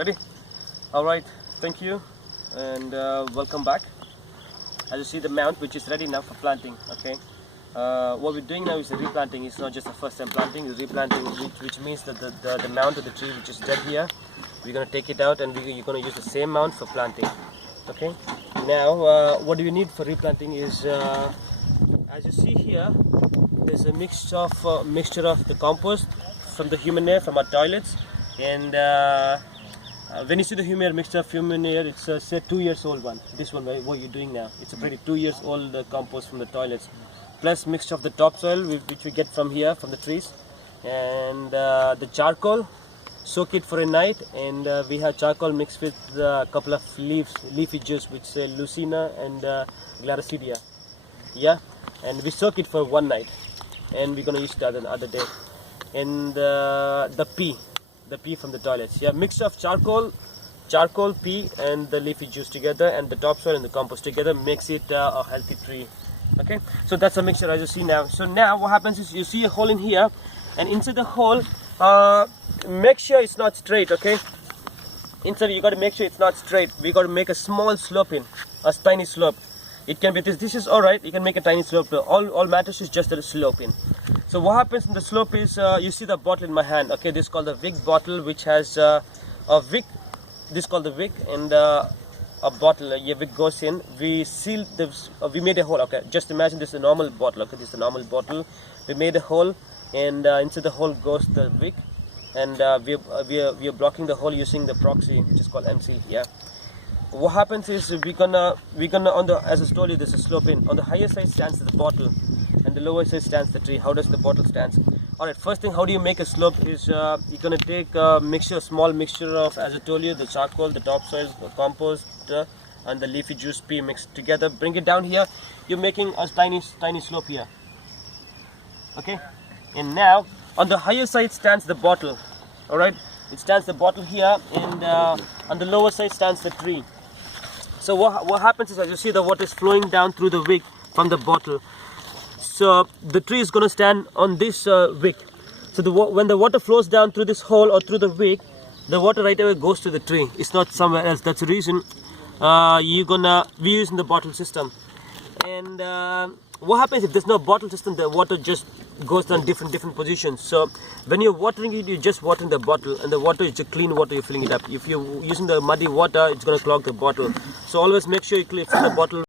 Ready? Alright, thank you and welcome back. As you see, the mount which is ready now for planting. Okay. What we're doing now is the replanting. It's not just the first time planting, it's replanting, which means that the mount of the tree which is dead here, we're going to take it out and you're going to use the same mount for planting. Okay. Now what do you need for replanting is, as you see here, there's a mixture of the compost from the human air from our toilets, and when you see the human air, mixture of human air, it's say 2 years old one. This one, what you're doing now, it's a pretty 2 years old compost from the toilets, plus mixture of the topsoil which we get from here from the trees, and the charcoal. Soak it for a night, and we have charcoal mixed with a couple of leafy juice which say lucina and glaracidia. Yeah, and we soak it for one night, and we're gonna use that another day. And the pee from the toilets. Yeah, mixture of charcoal, pee, and the leafy juice together, and the topsoil and the compost together makes it a healthy tree. Okay, so that's a mixture as you see now. So now what happens is you see a hole in here, and inside the hole, make sure it's not straight. Okay, inside you got to make sure it's not straight. We got to make a small slope in, a tiny slope. It can be this is all right. You can make a tiny slope. All matters is just the slope in. So what happens in the slope is, you see the bottle in my hand. Okay, this is called the wick bottle, which has a wick. This is called the wick, and a bottle. A wick goes in. We seal this. We made a hole. Okay, just imagine this is a normal bottle. Okay, this is a normal bottle. We made a hole, and inside the hole goes the wick, and we are blocking the hole using the proxy, which is called M-seal. Yeah. What happens is we're gonna on the, as I told you, there's a slope in. On the higher side stands the bottle, and the lower side stands the tree. How does the bottle stand? Alright, first thing, how do you make a slope is you're gonna take a small mixture of, as I told you, the charcoal, the topsoil, the compost, and the leafy juice pea mixed together. Bring it down here. You're making a tiny slope here. Okay, and now on the higher side stands the bottle. Alright, it stands the bottle here, and on the lower side stands the tree. So what happens is, as you see, the water is flowing down through the wick from the bottle. So the tree is going to stand on this wick. So when the water flows down through this hole or through the wick, the water right away goes to the tree. It's not somewhere else. That's the reason we're using the bottle system. And what happens if there's no bottle system? The water just goes down different positions. So when you're watering it, you're just watering the bottle, and the water is just clean water. You're filling it up. If you're using the muddy water, it's going to clog the bottle. So always make sure you fill the bottle